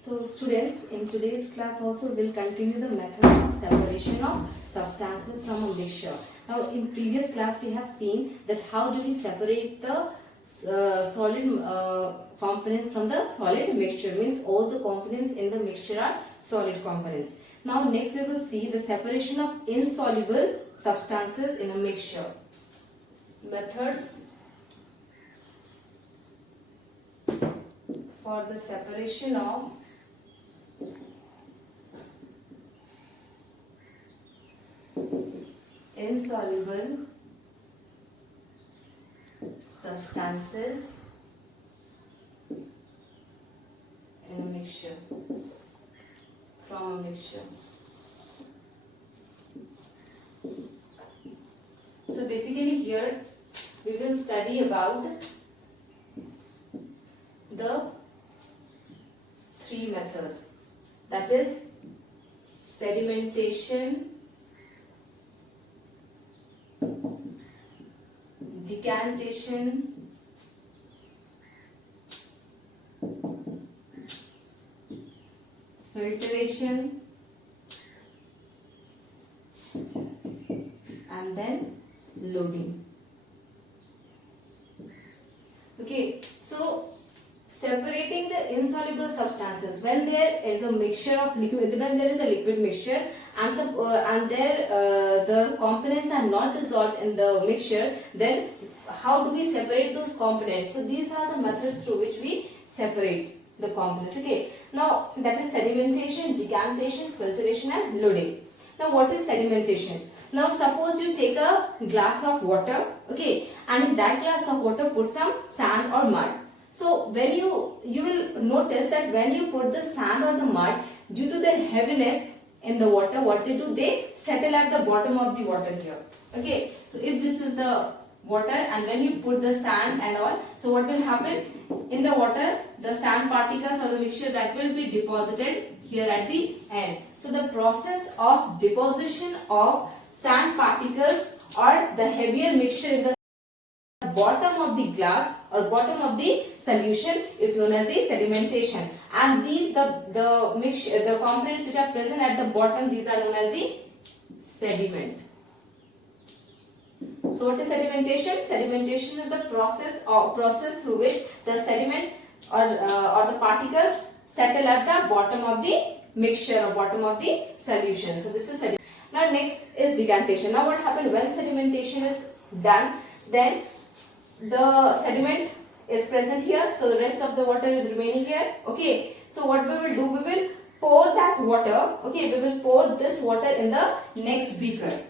So students, in today's class also we'll continue the methods of separation of substances from a mixture. Now in previous class we have seen that how do we separate the solid components from the solid mixture, means all the components in the mixture are solid components. Now next we will see the separation of insoluble substances in a mixture. Methods for the separation of insoluble substances in a mixture, from a mixture. So basically here we will study about the three methods, that is sedimentation, decantation, filtration, and then loading. Okay, so separating the insoluble substances, when there is a mixture of liquid, when there is a liquid mixture and the components are not dissolved in the mixture, then how do we separate those components? So these are the methods through which we separate the components. Okay, now that is sedimentation, decantation, filtration and loading. Now what is sedimentation? Now suppose you take a glass of water, okay, and in that glass of water put some sand or mud. So when you will notice that when you put the sand or the mud, due to their heaviness in the water, what they do, they settle at the bottom of the water here. Okay, so if this is the water and when you put the sand and all, so what will happen in the water, the sand particles or the mixture that will be deposited here at the end. So the process of deposition of sand particles or the heavier mixture in the bottom of the glass or bottom of the solution is known as the sedimentation, and these the mixture, the components which are present at the bottom, these are known as the sediment. So what is sedimentation? Sedimentation is the process through which the sediment or the particles settle at the bottom of the mixture or bottom of the solution. So this is sedimentation. Now next is decantation. Now what happens when sedimentation is done, then the sediment is present here, so the rest of the water is remaining here. Okay, so what we will do, we will pour that water, okay, we will pour this water in the next beaker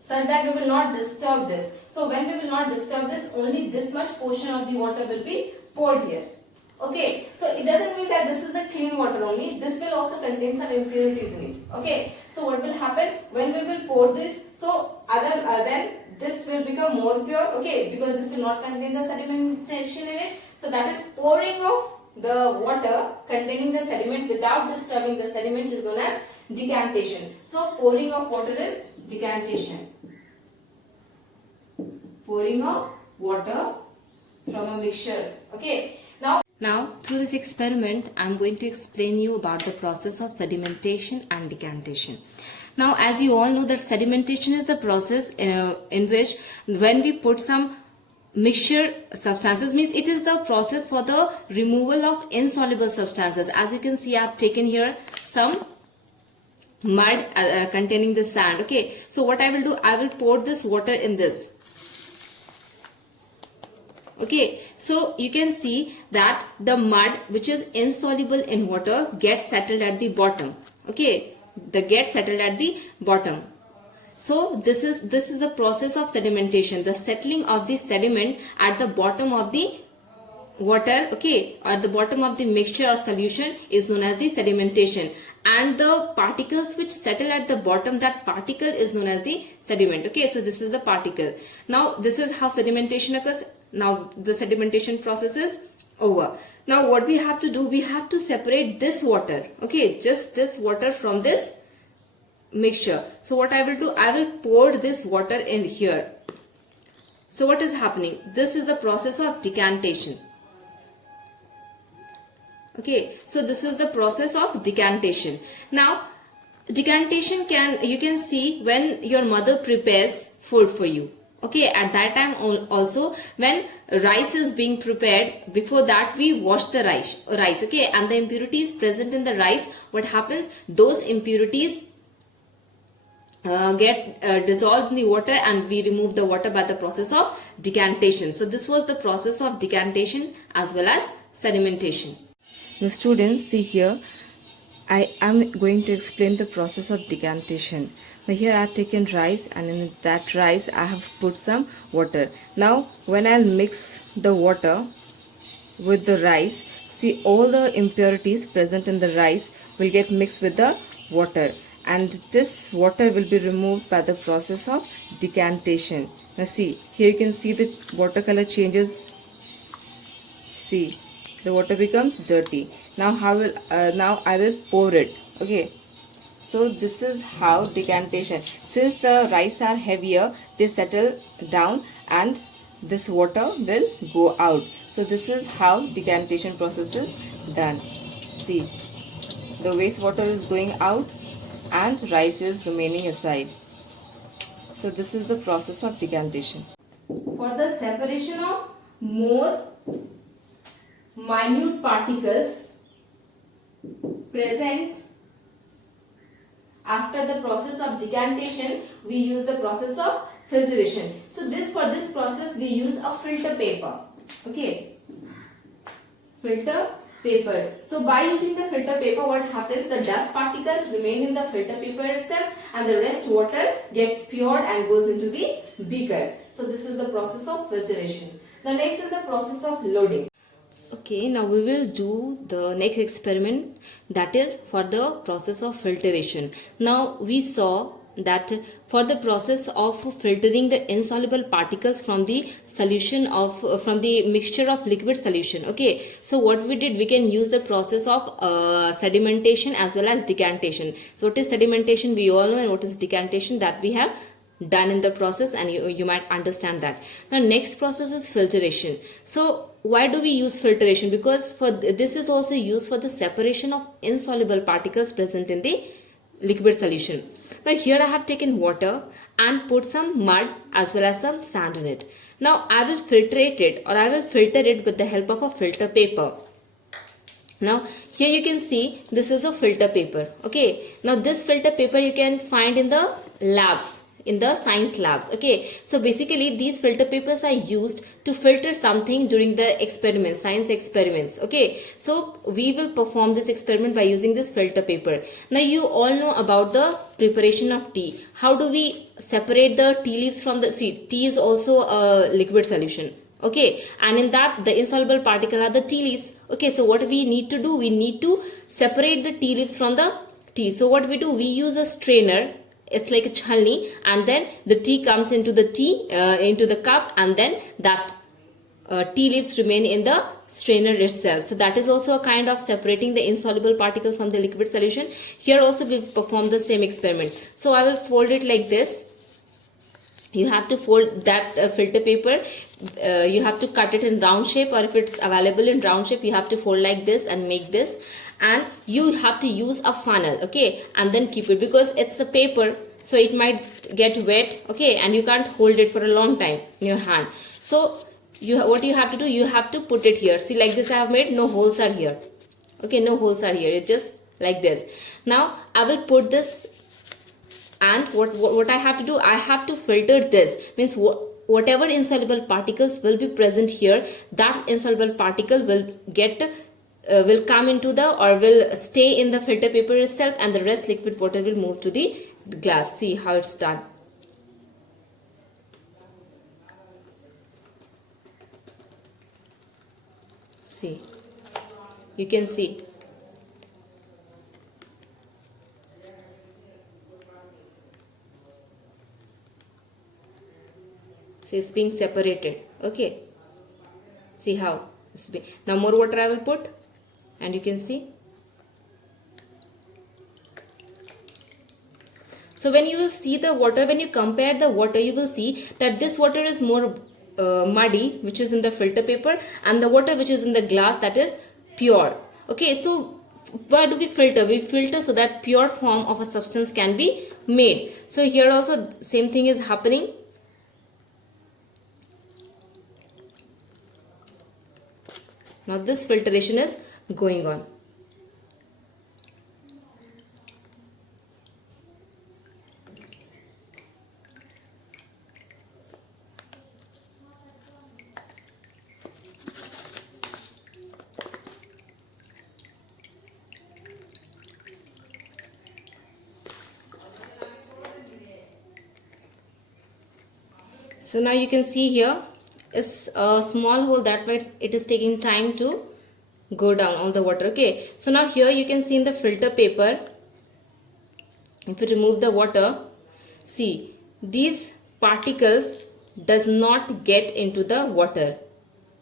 such that we will not disturb this. So when we will not disturb this, only this much portion of the water will be poured here. Okay, so it doesn't mean that this is the clean water only, this will also contain some impurities in it. Okay, so what will happen when we will pour this, so then this will become more pure, okay, because this will not contain the sedimentation in it. So that is pouring of the water containing the sediment without disturbing the sediment is known as decantation. So pouring of water is decantation. Pouring of water from a mixture. Okay. Now through this experiment I am going to explain you about the process of sedimentation and decantation. Now as you all know that sedimentation is the process in which when we put some mixture substances, means it is the process for the removal of insoluble substances. As you can see, I have taken here some mud containing the sand. Okay, so what I will do, I will pour this water in this. Okay, so you can see that the mud which is insoluble in water gets settled at the bottom. Okay, they get settled at the bottom. So this is the process of sedimentation, the settling of the sediment at the bottom of the water, okay, at the bottom of the mixture or solution is known as the sedimentation, and the particles which settle at the bottom, that particle is known as the sediment. Okay, so this is the particle. Now this is how sedimentation occurs. Now the sedimentation process is over. Now what we have to do, we have to separate this water, okay, just this water from this mixture. So what I will do, I will pour this water in here. So what is happening? This is the process of decantation. Okay, so this is the process of decantation. Now, decantation you can see when your mother prepares food for you. Okay, at that time also when rice is being prepared, before that we wash the rice. Okay, and the impurities present in the rice, what happens? Those impurities get dissolved in the water, and we remove the water by the process of decantation. So this was the process of decantation as well as sedimentation. The students, see here, I am going to explain the process of decantation. Now here I have taken rice, and in that rice I have put some water. Now when I'll mix the water with the rice, see all the impurities present in the rice will get mixed with the water, and this water will be removed by the process of decantation. Now see, here you can see the watercolor changes. See, the water becomes dirty. Now now I will pour it. Okay, so this is how decantation. Since the rice are heavier, they settle down and this water will go out. So this is how decantation process is done. See, the wastewater is going out and rice is remaining aside. So this is the process of decantation. For the separation of more minute particles present after the process of decantation, we use the process of filtration. So for this process we use a filter paper. Okay, filter paper. So by using the filter paper, what happens? The dust particles remain in the filter paper itself, and the rest water gets cured and goes into the beaker. So this is the process of filtration. The next is the process of loading. Okay, now we will do the next experiment, that is for the process of filtration. Now we saw that for the process of filtering the insoluble particles from the solution of from the mixture of liquid solution. Okay, so what we did, we can use the process of sedimentation as well as decantation. So what is sedimentation we all know, and what is decantation that we have done in the process, and you might understand that. The next process is filtration. So why do we use filtration? Because for this is also used for the separation of insoluble particles present in the liquid solution. Now here I have taken water and put some mud as well as some sand in it. Now I will filtrate it, or I will filter it with the help of a filter paper. Now here you can see this is a filter paper. Okay, now this filter paper you can find in the labs, in the science labs. Okay, so basically these filter papers are used to filter something during the experiments, science experiments. Okay, so we will perform this experiment by using this filter paper. Now you all know about the preparation of tea. How do we separate the tea leaves from the seed? Tea is also a liquid solution. Okay, and in that the insoluble particle are the tea leaves. Okay, so what we need to do, we need to separate the tea leaves from the tea. So what we do, we use a strainer. It's like a chalni, and then the tea comes into the into the cup, and then that tea leaves remain in the strainer itself. So that is also a kind of separating the insoluble particle from the liquid solution. Here also we perform the same experiment. So I will fold it like this. You have to fold that filter paper. You have to cut it in round shape, or if it's available in round shape, you have to fold like this and make this. And you have to use a funnel, okay, and then keep it, because it's a paper, so it might get wet, okay, and you can't hold it for a long time in your hand. So what you have to do, you have to put it here. See, like this I have made, no holes are here. Okay, no holes are here. It's just like this. Now I will put this, and what I have to do, I have to filter this. Means whatever insoluble particles will be present here, that insoluble particle will get will come into the, or will stay in the filter paper itself, and the rest liquid water will move to the glass. See how it's done. See, you can see. See, it's being separated. Okay, see how it's being. Now more water I will put, and you can see. So when you will see the water, when you compare the water, you will see that this water is more muddy, which is in the filter paper, and the water which is in the glass, that is pure. Okay, so why do we filter? We filter so that pure form of a substance can be made. So here also same thing is happening. Now this filtration is going on. So now you can see here is a small hole, that's why it is taking time to go down all the water. Okay, so now here you can see in the filter paper, if you remove the water, see these particles does not get into the water.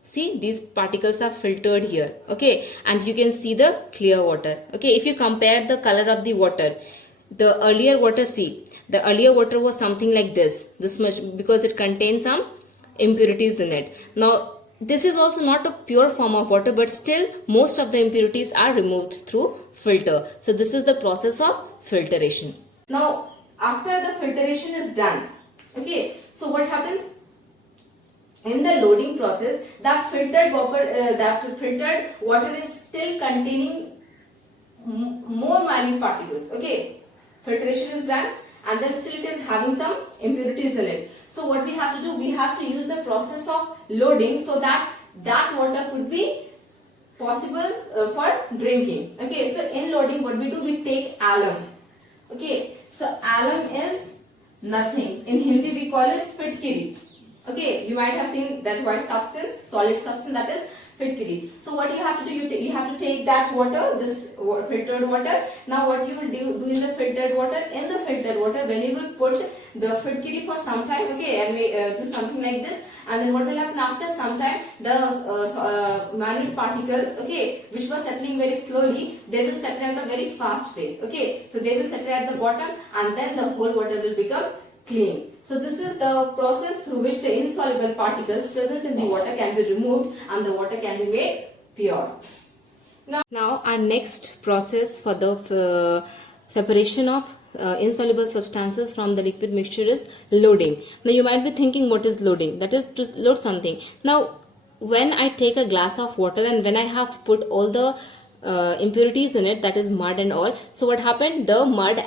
See, these particles are filtered here. Okay, and you can see the clear water. Okay, if you compare the color of the water, the earlier water, see, the earlier water was something like this much, because it contains some impurities in it. Now this is also not a pure form of water, but still most of the impurities are removed through filter. So this is the process of filtration. Now after the filtration is done, okay, so what happens in the loading process? That filtered water is still containing more minute particles. Okay, filtration is done and then still it is having some impurities in it. So what we have to do, we have to use the process of loading so that water could be possible for drinking. Okay, so in loading what we do, we take alum. Okay, so alum is nothing, in Hindi we call it fitkiri. Okay, you might have seen that white substance, solid substance, that is fitkiri. So what you have to do, you have to take that water, this filtered water. Now what you will do in the filtered water, when you will put the fitkiri for some time, okay, and do something like this, and then what will happen after some time, the minute particles, okay, which were settling very slowly, they will settle at a very fast pace. Okay, so they will settle at the bottom and then the whole water will become clean. So this is the process through which the insoluble particles present in the water can be removed and the water can be made pure. Now our next process for the separation of insoluble substances from the liquid mixture is loading. Now you might be thinking, what is loading? That is to load something. Now when I take a glass of water and when I have put all the impurities in it, that is mud and all, so what happened? The mud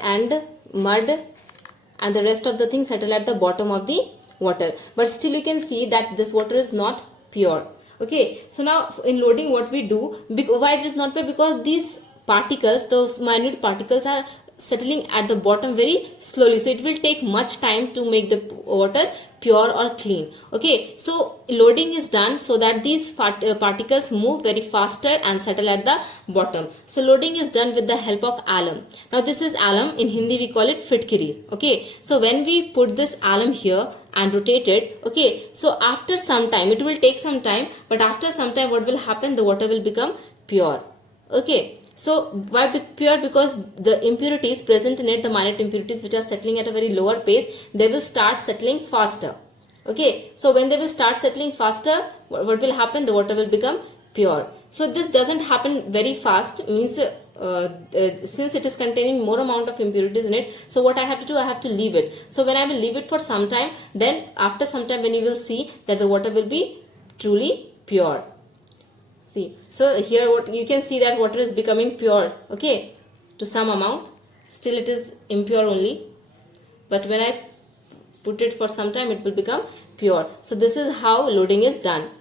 and the rest of the things settle at the bottom of the water, but still you can see that this water is not pure. Okay, so now in loading what we do, why it is not pure? Because these particles, those minute particles, are settling at the bottom very slowly, so it will take much time to make the water pure or clean. Okay, so loading is done so that these particles move very faster and settle at the bottom. So loading is done with the help of alum. Now this is alum, in Hindi we call it fitkiri. Okay, so when we put this alum here and rotate it, okay, so after some time, it will take some time, but after some time what will happen? The water will become pure. Okay, so why pure? Because the impurities present in it, the minute impurities which are settling at a very lower pace, they will start settling faster. Okay, so when they will start settling faster, what will happen? The water will become pure. So this doesn't happen very fast, means since it is containing more amount of impurities in it, so what I have to do, I have to leave it. So when I will leave it for some time, then after some time when you will see that the water will be truly pure. See, so here what you can see, that water is becoming pure, okay, to some amount. Still it is impure only, but when I put it for some time, it will become pure. So this is how loading is done.